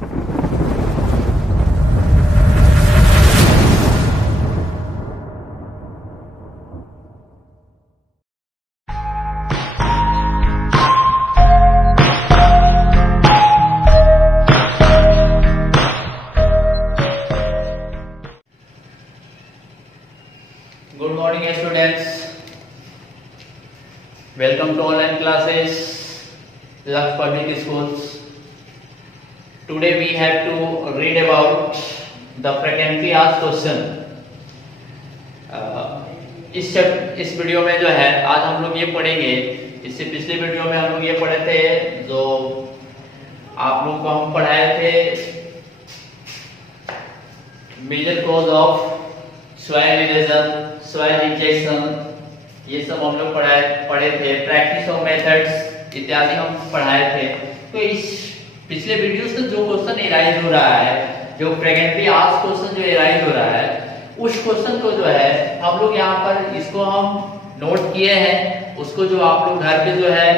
Good morning students, welcome to online classes, Lux Public Schools. Today we have to read about the frequently asked question. इस video में जो है आज हम लोग ये पढ़ेंगे, इससे पिछले वीडियो में हम लोग ये पढ़े थे जो आप लोग को हम पढ़ाए थे major cause of soil erosion, soil injection, ये सब हम लोग पढ़े थे। प्रैक्टिस ऑफ मेथड्स इत्यादि हम पढ़ाए थे। तो इस पिछले वीडियो से जो क्वेश्चन एराइज हो रहा है, जो फ्रीक्वेंटली आस्क्ड क्वेश्चन जो एराइज हो रहा है, उस क्वेश्चन को जो है हम लोग यहाँ पर इसको हम नोट किए हैं, उसको जो आप लोग घर पे जो है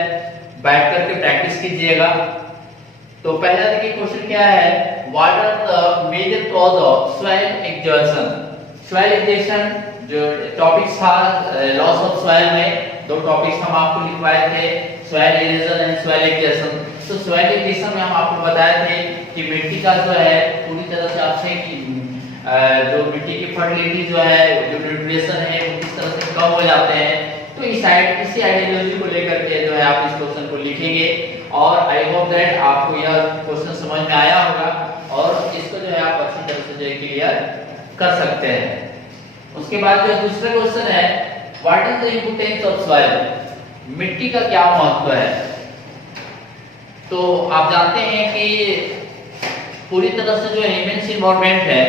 बैठ करके प्रैक्टिस कीजिएगा। तो पहला देखिए क्वेश्चन क्या है, what are the major cause of soil exertion. Soil exertion जो टॉपिक्स था लॉस ऑफ सॉइल में दो टॉपिक्स हम आपको लिखवाए थे, soil erosion and soil exertion. तो सॉइल एक्सर्शन में हम आपको बताए थे कि मिट्टी का जो है पूरी तरह से आपसे जो मिट्टी की फर्टिलिटी जो है, जो न्यूट्रिशन है वो किस तरह से कम हो जाते हैं। तो इसी आइडियोलॉजी को लेकर के जो है आप इस क्वेश्चन को लिखेंगे और आई होप दैट आपको यह क्वेश्चन समझ में आया होगा और इसको जो है आप अच्छी तरह से जो है क्लियर कर सकते हैं। उसके बाद जो दूसरा क्वेश्चन है, what is the importance of soil, मिट्टी का क्या महत्व है। तो आप जानते हैं कि पूरी तरह से जो ह्यूमन एनवायरनमेंट है,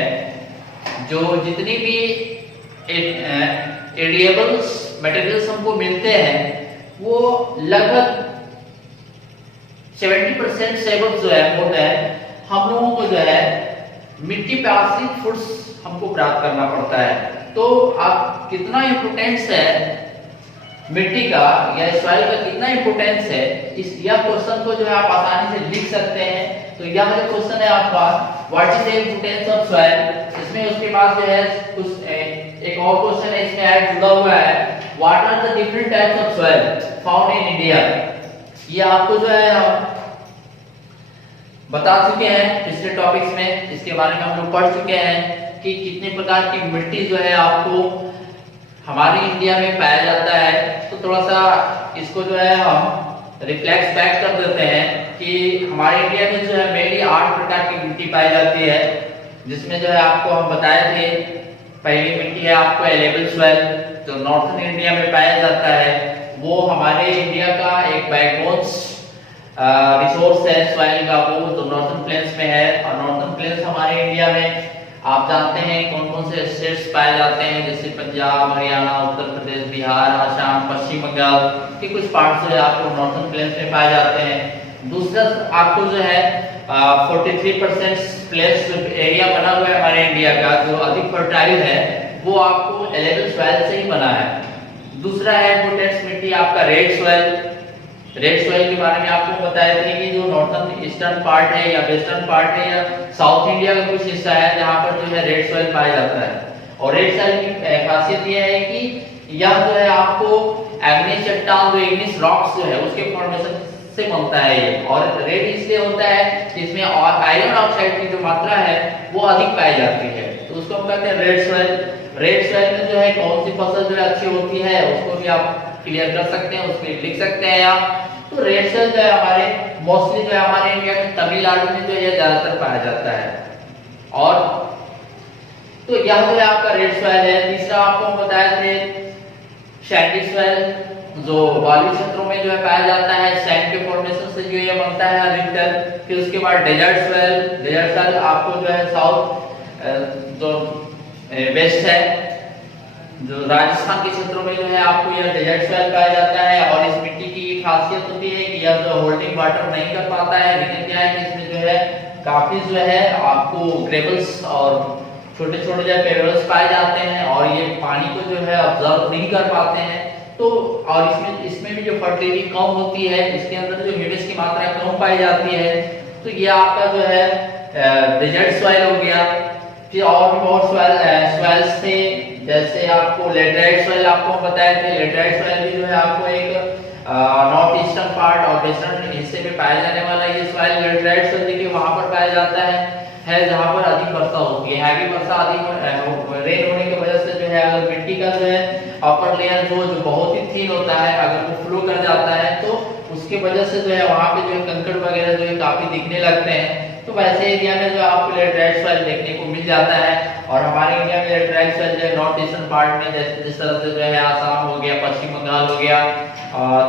जो जितनी भी एडिएबल्स मटेरियल्स हमको मिलते हैं वो लगभग 70% सेबल जो है मोड है हम लोगों को जो है मिट्टी पे आश्रित फूड्स हमको प्राप्त करना पड़ता है। तो आप कितना इंपोर्टेंस है मिट्टी का या सॉइल का कितना इंपोर्टेंस है, इस यह क्वेश्चन को जो है आप आसानी से लिख सकते हैं। तो यह जो क्वेश्चन है आपका what is the importance of soil, इसमें उसके बाद जो है कुछ एक और क्वेश्चन है इसमें ऐड जुड़ा हुआ है, what are the different types of soil found in India. ये आपको जो है हम बता चुके हैं पिछले टॉपिक्स में, इसके बारे में हम लोग पढ़ चुके हैं कि कितने प्रकार की मिट्टी जो है आपको हमारे इंडिया में पाया जाता है। तो थोड़ा सा इसको जो है हम रिफ्लेक्स बैक कर देते हैं कि हमारे इंडिया में जो है मेनली 8 प्रकार की मिट्टी पाई जाती है, जिसमें जो है आपको हम बताए थे पहली मिट्टी है आपको एलेबल सॉइल, जो नॉर्थन इंडिया में पाया जाता है। वो हमारे इंडिया का एक बैकबोन्स रिसोर्स है सॉइल का, वो जो नॉर्थन प्लेन्स में है। और नॉर्थन प्लेन्स हमारे इंडिया में आप जानते हैं कौन कौन से स्टेट्स पाए जाते हैं, जैसे पंजाब, हरियाणा, उत्तर प्रदेश, बिहार, असम, पश्चिम बंगाल के कुछ पार्ट जो है आपको नॉर्थन प्लेन्स में पाए जाते हैं। दूसरा आपको जो है 43% प्लेस एरिया बना हुआ है हमारे इंडिया का, जो अधिक फर्टाइल है, वो आपको एलेबल सॉइल से ही बना है। दूसरा है इंपोर्टेंस मिट्टी आपका रेड सॉइल। रेड सॉइल के बारे में आपको बताया था कि जो नॉर्थन ईस्टर्न पार्ट है या वेस्टर्न पार्ट है या साउथ इंडिया का कुछ हिस्सा है जहां पर जो है रेड सॉइल पाया जाता है। और रेड सॉइल की खासियत यह है कि यह जो है आपको एग्नीज चट्टान, जो इग्निस रॉक्स जो है उसके फॉर्मेशन से बनता है ये। और रेड इसलिए होता है कि इसमें आयरन ऑक्साइड की जो मात्रा है वो अधिक पाई जाती है, तो उसको हम कहते हैं रेड सॉइल। रेड सॉइल में जो है कौन सी फसल जो है अच्छी होती है उसको भी आप क्लियर कर सकते हैं, उसको लिख सकते हैं आप। तो रेड सॉइल जो है हमारे मोस्टली जो है हमारे इंडिया में तमिलनाडु में जो है ज्यादातर पाया जाता है। और तो यह जो है आपका रेड सॉइल है। तीसरा आपको हम बताए थे सैंडी सॉइल, जो बालू क्षेत्रों में जो है पाया जाता है, सैंड के फॉर्मेशन से जो ये बनता है अधिकतर। फिर उसके बाद डेजर्ट सॉइल। डेजर्ट सॉइल आपको जो है साउथ जो वेस्ट है, जो राजस्थान के क्षेत्रों में जो है आपको यह डेजर्ट सॉइल पाया जाता है। और इस मिट्टी की खासियत होती है कि यह जो होल्डिंग वाटर नहीं कर पाता है, लेकिन क्या है कि इसमें जो है काफी जो है आपको ग्रेवल्स और छोटे छोटे जो पेबल्स पाए जाते हैं और ये पानी को जो है ऑब्जर्व नहीं कर पाते हैं। तो और इसमें भी जो फर्टिलिटी कम होती है, इसके अंदर जो ह्यूमस की मात्रा कम पाई जाती है। तो ये आपका जो है डेजर्ट सॉइल हो गया। फिर और भी बहुत सॉइल्स थे, जैसे आपको लेटराइट सॉइल आपको बताए थे। लेटराइट सॉइल भी जो है आपको एक नॉर्थ ईस्टर्न पार्ट और वेस्टर्न हिस्से में पाया जाने वाला ये सॉइल लेटराइट सॉइल देखिए वहां पर पाया जाता है जहां पर अधिक वर्षा होती है। हैवी वर्षा अधिक रेन होने की वजह से जो है अगर मिट्टी का जो है अपर लेयर जो बहुत ही थिन होता है, अगर वो फ्लो कर जाता है तो उसकी वजह से जो है वहां पे जो है कंकड़ वगैरह जो है काफी दिखने लगते हैं। तो वैसे एरिया में जो आपको लेटराइट सॉइल देखने को मिल जाता है। और हमारे इंडिया में लेटराइट सॉइल जो है नॉर्थ ईस्टर्न पार्ट में जैसे जिस तरह से जो है आसाम हो गया, पश्चिम बंगाल हो गया,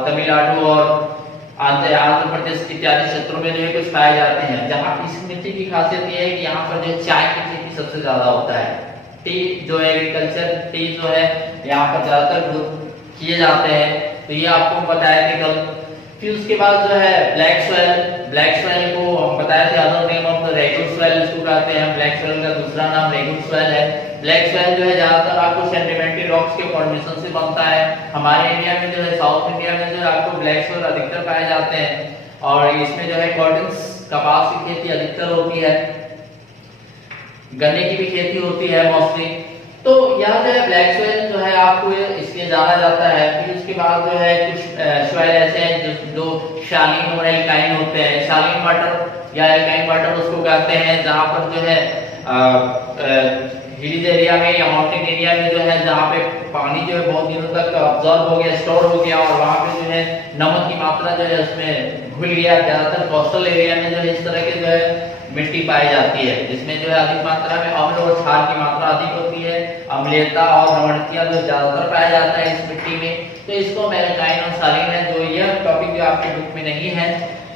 तमिलनाडु और आंध्र प्रदेश इत्यादि क्षेत्रों में जो है कुछ पाए जाते हैं। जहाँ इस मिट्टी की खासियत ये है कि यहाँ पर जो है चाय की खेती सबसे ज्यादा होता है। टी जो है एग्रीकल्चर, टी जो है यहाँ पर ज्यादातर किए जाते हैं। तो ये आपको बताया थे कल। फिर उसके बाद जो है ब्लैक सॉइल को हम बताए थे other name of the regular soil इसको कहते हैं। ब्लैक सॉइल का दूसरा नाम रेगुलर सॉइल है। ब्लैक सॉइल जो है ज्यादातर आपको सेडिमेंट्री रॉक्स के फॉर्मेशन से बनता है। हमारे इंडिया में जो है साउथ इंडिया में जो है आपको ब्लैक सॉइल अधिकतर पाए जाते हैं और इसमें जो है कॉटन कपास की खेती अधिकतर होती है, गन्ने की भी खेती होती है मोस्टली। तो यह जो है ब्लैक सॉइल जो है आपको इसलिए जाना जाता है। फिर उसके बाद जो है कुछ सॉइल ऐसे हैं जो शालीन और एल्काइन होते हैं। शालीन वाटर या एल्काइन वाटर उसको कहते हैं जहां पर जो है हिलीज एरिया में या माउंटेन एरिया में जो है जहाँ पे पानी जो है बहुत दिनों तक ऑब्जर्व हो गया, स्टोर हो गया और वहाँ पे जो है नमक की मात्रा जो है उसमें घुल गया। ज्यादातर कोस्टल एरिया में जो है इस तरह के जो है मिट्टी पाई जाती है जिसमें जो है अधिक मात्रा में अम्ल और क्षार की मात्रा अधिक होती है। अम्लीयता और लवणता जो ज्यादातर पाया जाता है इस मिट्टी में। तो इसको एल्काइन और शालीन है। जो यह टॉपिक जो आपके बुक में नहीं है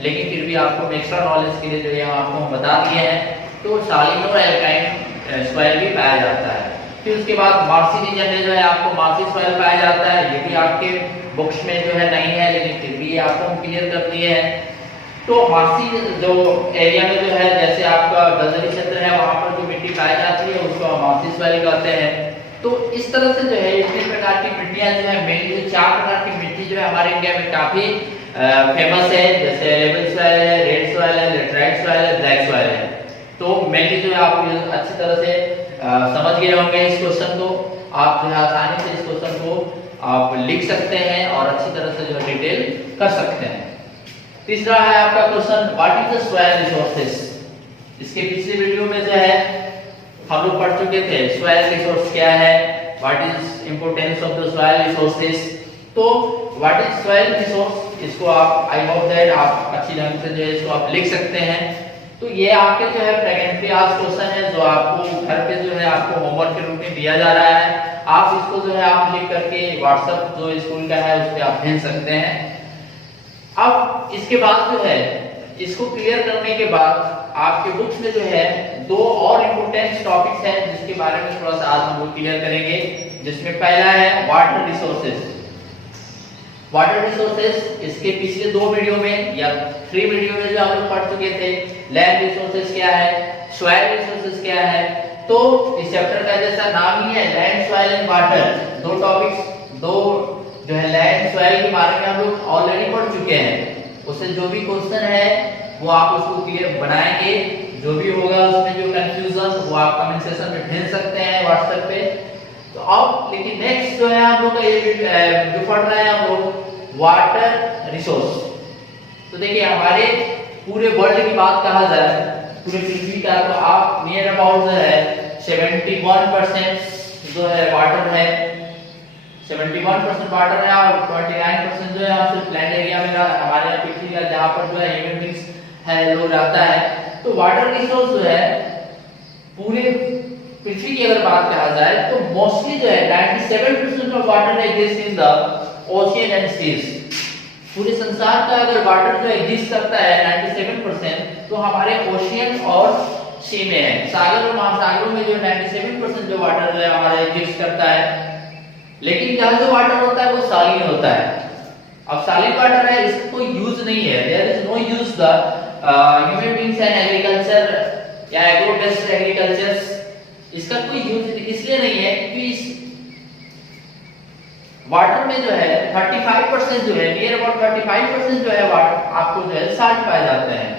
लेकिन फिर भी आपको एक्स्ट्रा नॉलेज के लिए जो है आपको हम बता दिए हैं। तो शालीन और एल्काइन सॉइल भी पाया जाता है। फिर उसके बाद मार्सी रीजन में जो है आपको मार्सी सॉइल पाया जाता है। ये भी आपके बुक्स में जो है नहीं है लेकिन फिर भी आपको हम क्लियर कर दिए हैं। तो मार्सी जो एरिया में जो है जैसे आपका गजरी क्षेत्र है वहां पर जो मिट्टी पाई जाती है उसको मार्सी सॉइल कहते हैं। तो इस तरह से जो है इतने प्रकार की मिट्टियां जो है मेनली 4 प्रकार की मिट्टी जो है हमारे इंडिया में काफी फेमस है। जैसे लेवल सॉइल है, रेड सॉइल है, लेटराइट सॉइल है, ब्लैक सॉइल है। तो मेनली जो है आप अच्छी तरह से समझ गए होंगे इस क्वेश्चन को। आप जो है आसानी से इस क्वेश्चन को आप लिख सकते हैं और अच्छी तरह से जो डिटेल कर सकते हैं। तीसरा है आपका question what is the soil resources. इसके पिछले वीडियो में जो है हम लोग पढ़ चुके थे सॉइल रिसोर्स क्या है, what is importance of the soil resources. तो व्हाट इज सॉइल रिसोर्स इसको आप आई होप दैट आप अच्छी ढंग से जो है इसको आप लिख सकते हैं। तो ये आपके जो है फ्रीक्वेंटली आस्क्ड क्वेश्चन है जो आपको घर पे जो है आपको होमवर्क के रूप में दिया जा रहा है। आप इसको जो है आप लिख करके व्हाट्सएप जो स्कूल का है उस पे आप भेज सकते हैं। अब इसके बाद जो है इसको क्लियर करने के बाद आपके बुक्स में जो है 2 और इंपोर्टेंट टॉपिक्स हैं जिसके बारे में थोड़ा सा आज हम लोग क्लियर करेंगे। जिसमें पहला है वाटर रिसोर्सेज। वाटर रिसोर्सेज इसके पिछले 2 वीडियो में या 3 वीडियो में जो हम लोग पढ़ चुके थे। लैंड रिसोर्सेज क्या है, सॉइल रिसोर्सेज क्या है। तो इस चैप्टर का जैसा नाम ही है land, soil and water. 2 topics, 2 जो है लैंड सॉइल के बारे में हम लोग ऑलरेडी पढ़ चुके हैं। उससे जो भी क्वेश्चन है वो आप उसको क्लियर बनाएंगे। जो भी होगा उसमें जो कंफ्यूजन वो आप कमेंट सेक्शन में भेज सकते हैं व्हाट्सएप पे। तो अब लेकिन नेक्स्ट जो है हम लोग जो पढ़ रहे हैं हम लोग वाटर रिसोर्स। तो देखिए हमारे पूरे वर्ल्ड की बात कहा जाए पूरे पृथ्वी का तो आप नियर अबाउट जो है 71% जो है वाटर है, 71% वाटर है और 29% जो है सिर्फ लैंड एरिया में हमारे पृथ्वी का जहाँ पर जो है ह्यूमन बींग्स है लोग रहता है। तो वाटर रिसोर्स जो है पूरे पृथ्वी की अगर बात कहा जाए तो मोस्टली जो है 97% of water exist in the ocean and seas. पूरे संसार का अगर वाटर जो एग्जिस्ट करता है 97% तो हमारे ओशियन और सी में है। सागर और महासागरों में जो 97% जो वाटर जो है हमारा एग्जिस्ट करता है। लेकिन यहाँ जो वाटर होता है वो सालिन होता है। अब सालिन वाटर है इसका कोई यूज नहीं है। There is no use the human beings and agriculture या एग्रो बेस्ड एग्रीकल्चर इसका कोई यूज इसलिए नहीं है क्योंकि इस वाटर में जो है 35% जो है नियर अबाउट 35% जो है वाटर आपको जो है साल्ट पाए जाते हैं।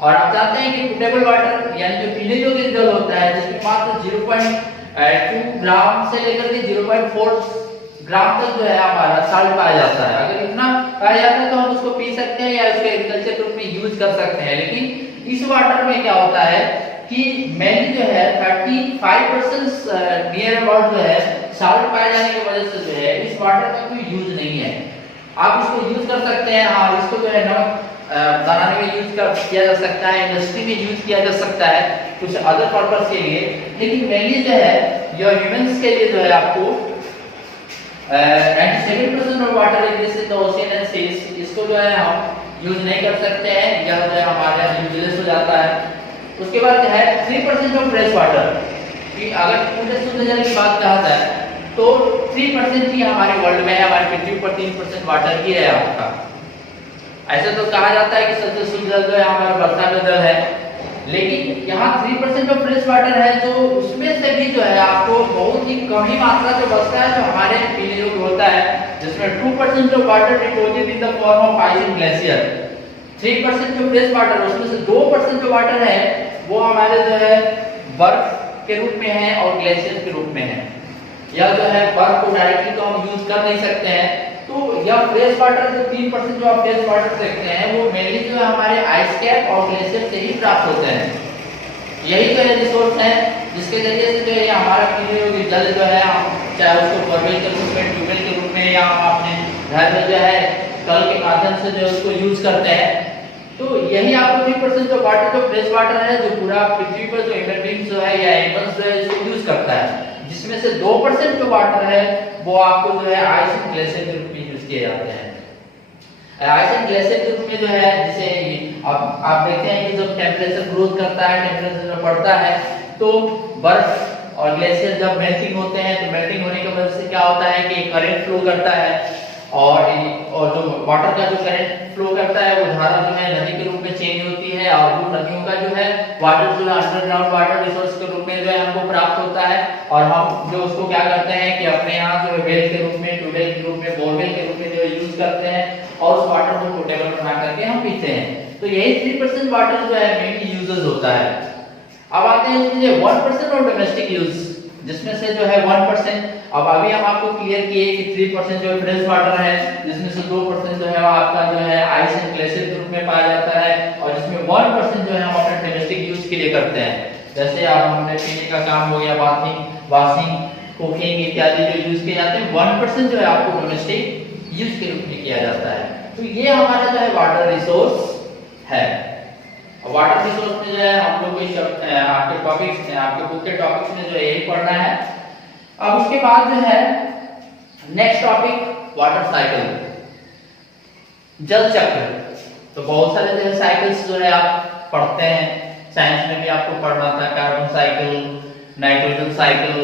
और आप जानते हैं कि पोटेबल वाटर यानी जो पीने योग्य जल होता है जिसमें मात्र 0.2 ग्राम से लेकर के 0.4 ग्राम तक जो है हमारा साल्ट पाया जाता है। अगर इतना पाया जाता है तो हम उसको पी सकते हैं या उसके एग्रीकल्चर के रूप में यूज कर सकते हैं। लेकिन इस वाटर में क्या होता है कि मेनली जो है 35% नियर अबाउट जो है साल्ट पाए जाने की वजह से जो है इस वाटर का कोई यूज नहीं है। आप इसको यूज कर सकते हैं, हाँ इसको जो है नमक बनाने में किया जा सकता है, इंडस्ट्री में यूज किया जा सकता है कुछ अदर पर्पस के लिए। लेकिन मेनली जो है योर ह्यूमंस के लिए जो है आपको 97% of water exist in the ocean and seas, इसको जो है हम यूज नहीं कर सकते हैं या जो है हमारे यहाँ यूजलेस हो जाता है। उसके बाद है 3% ऑफ फ्रेश वाटर, कि अगर पूरे शुद्ध जल की बात कहा जाए तो 3% ही हमारे वर्ल्ड में है, हमारी पृथ्वी पर 3% वाटर ही है आपका। ऐसे तो कहा जाता है कि सबसे शुद्ध जल जो है हमारा बरसात का जल है, लेकिन यहाँ 3% ऑफ फ्रेश वाटर है जो उसमें से भी जो है आपको बहुत ही कम ही मात्रा जो बचता है जो हमारे पीने योग्य होता है, जिसमें 2% of water deposit in the form of ice in glacier. 3% जो फ्रेश वाटर उसमें से 2% जो वाटर है वो हमारे जो है बर्फ के रूप में है और ग्लेशियर के रूप में है। यह जो है बर्फ को डायरेक्टली तो हम यूज कर नहीं सकते हैं, तो यह फ्रेश वाटर जो 3% जो आप फ्रेश वाटर देखते हैं वो मेनली जो है हमारे आइस कैप और ग्लेशियर से ही प्राप्त होते हैं। यही तो रिसोर्स है जिसके जरिए से जो है हमारा पीने योग्य जल जो है हम चाहे उसको बोरवेल के रूप में, ट्यूबवेल के रूप में या हम अपने घर में जो है कल के माध्यम से जो है उसको यूज करते हैं। तो यही आपको 3% जो वाटर जो फ्रेश वाटर है जो पूरा पृथ्वी पर जो ह्यूमन बीइंग्स जो है या एनिमल्स जो है इसको यूज करता है, जिसमें से 2% जो वाटर है वो आपको जो है आइस एंड ग्लेशियर के रूप में यूज किए जाते हैं। आइस एंड ग्लेशियर के रूप में जो है जैसे अब आप देखते हैं कि जब टेम्परेचर ग्रोथ करता है, टेम्परेचर जब बढ़ता है तो बर्फ और ग्लेशियर जब मेल्टिंग होते हैं तो मेल्टिंग होने की वजह से क्या होता है कि करंट फ्लो करता है और जो वाटर का जो करंट फ्लो करता है वो धारा जो है नदी के रूप में चेंज होती है और वो नदियों का जो है वाटर जो है अंडरग्राउंड वाटर रिसोर्स के रूप में जो है हमको प्राप्त होता है और हम जो उसको क्या करते हैं कि अपने यहाँ जो वेल के रूप में, ट्यूबवेल के रूप में, बोरवेल के रूप में जो यूज करते हैं और उस वाटर को पोर्टेबल बना करके हम पीते हैं। तो यही 3% वाटर जो है मेनली यूजेस होता है। अब आते हैं इसमें 1% और डोमेस्टिक यूज, जिसमें से जो है 1%, अब अभी हम आपको क्लियर किए कि 3% जो फ्रेश वाटर है जिसमें से 2% जो है आपका जो है आइस एंड ग्लेशियर के रूप में पाया जाता है और जिसमें 1% जो है हम अपने डोमेस्टिक यूज के लिए करते हैं। जैसे अब हमने पीने का काम हो गया, वॉशिंग, कुकिंग इत्यादि जो यूज किए जाते हैं, 1% जो है आपको डोमेस्टिक यूज के रूप में किया जाता है। तो ये हमारा जो है वाटर रिसोर्स है। वाटर रिसोर्स में जो है हम लोग आपके टॉपिक्स आपके बुक के टॉपिक्स में जो है यही पढ़ना है। अब उसके बाद जो है नेक्स्ट टॉपिक वाटर साइकिल, जल चक्र। तो बहुत सारे जो है साइकिल्स जो है आप पढ़ते हैं, साइंस में भी आपको पढ़ना था, कार्बन साइकिल, नाइट्रोजन साइकिल।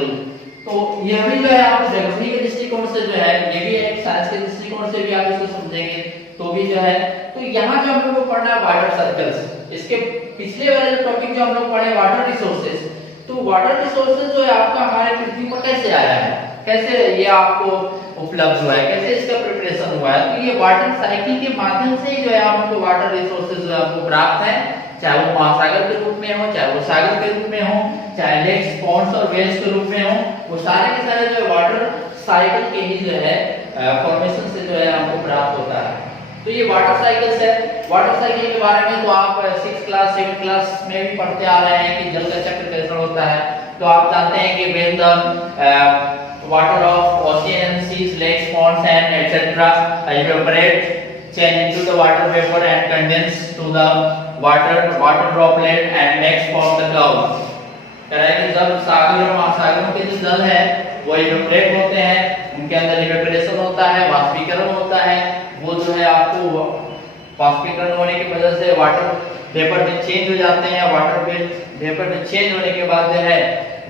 तो ये भी जो है आप ज्योग्राफी के दृष्टिकोण से जो है ये भी एक साइंस के दृष्टिकोण से भी आप इसको समझेंगे तो भी जो है। तो यहाँ जो हम लोग को पढ़ना है वाटर सर्कल्स। इसके पिछले वाले टॉपिक जो हम लोग पढ़े वाटर रिसोर्सेज, तो वाटर रिसोर्सेज जो है आपका हमारे पृथ्वी पर कैसे आया है, कैसे ये आपको उपलब्ध हुआ है, कैसे इसका प्रिपरेशन हुआ है। तो ये वाटर साइकिल के माध्यम से ही जो है हमको वाटर रिसोर्सेज जो है हमको प्राप्त है, चाहे वो महासागर के रूप में हो, चाहे वो सागर के रूप में हो, चाहे लेक्स, पॉन्ड्स और वेल्स के रूप में हो, वो सारे के सारे जो है वाटर साइकिल के ही जो है फॉर्मेशन से जो है हमको प्राप्त होता है। तो ये वाटर साइकिल्स है। वाटर साइकिल के बारे में तो आप 6th क्लास 7th क्लास में भी पढ़ते आ रहे हैं कि जल का चक्र कैसा होता है। तो आप जानते हैं कि when the water of ocean, seas, lakes, ponds and etc. evaporate, change into the water vapor and condense to the water droplet and next form the clouds. कि जब सागर और महासागरों के जो जल है वो इवेपोरेट होते हैं, उनके अंदर इवेपोरेशन होता है, वाष्पीकरण होता है, वो जो है आपको वाष्पीकरण होने की वजह से वाटर वेपर में चेंज हो जाते हैं। वाटर वेपर में चेंज होने के बाद जो है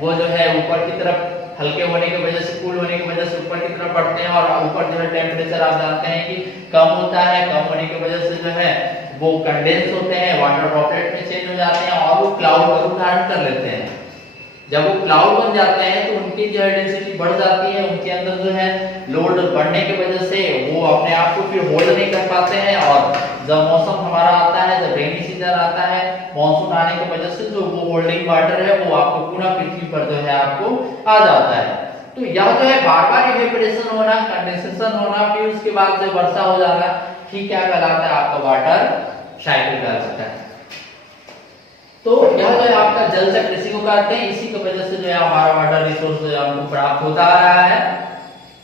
वो जो है ऊपर की तरफ हल्के होने की वजह से, कूल होने की वजह से ऊपर की तरफ बढ़ते हैं और ऊपर जो है टेम्परेचर आप जानते हैं कि कम होता है। कम होने की वजह से जो है वो कंडेंस होते हैं, वाटर ड्रॉपलेट में चेंज हो जाते हैं और वो क्लाउड का रूप धारण कर लेते हैं। जब वो क्लाउड बन जाते हैं तो उनकी जो है डेंसिटी बढ़ जाती है, उनके अंदर जो है लोड बढ़ने की वजह से वो अपने आप को फिर होल्ड नहीं कर पाते हैं, और जब मौसम हमारा आता है, जब रेनी सीजन आता है, मानसून आने की वजह से जो वो होल्डिंग वाटर है वो आपको पूरा पृथ्वी पर जो है आपको आ जाता है। तो यह जो है बार बार इवेपोरेशन होना, कंडेंसेशन होना, फिर उसके बाद जो वर्षा हो जाना, ठीक क्या कहलाता है आपका वाटर साइकिल कहलाता है। तो यह जो है आपका जल चक्र इसी को कहते हैं, इसी की वजह से जो है हमारा वाटर रिसोर्स जो है हमको प्राप्त होता आ रहा है।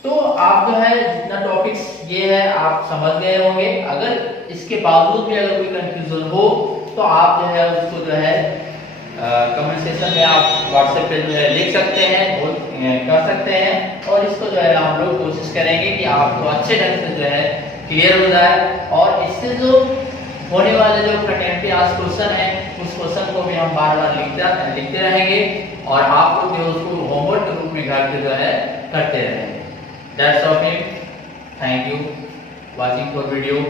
तो आप जो है जितना टॉपिक्स ये है आप समझ गए होंगे। अगर इसके बावजूद भी अगर कोई कंफ्यूजन हो तो आप जो है उसको जो है कमेंट सेक्शन में आप व्हाट्सएप पे जो है लिख सकते हैं, कर सकते हैं, और इसको जो है हम लोग कोशिश करेंगे कि आपको अच्छे ढंग से जो है क्लियर हो जाए, और इससे जो होने वाले जो फ्रीक्वेंटली आस्क्ड क्वेश्चन है उस क्वेश्चन को भी हम बार बार लिखते रहेंगे, और आप लोग जो उसको होमवर्क के रूप में घर पे जो है करते रहेंगे। That's all. Thank you watching for video.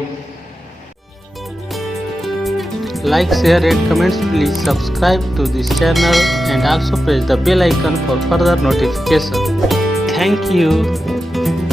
Like, share and comments. Please subscribe to this channel and also press the bell icon for further notification. Thank you.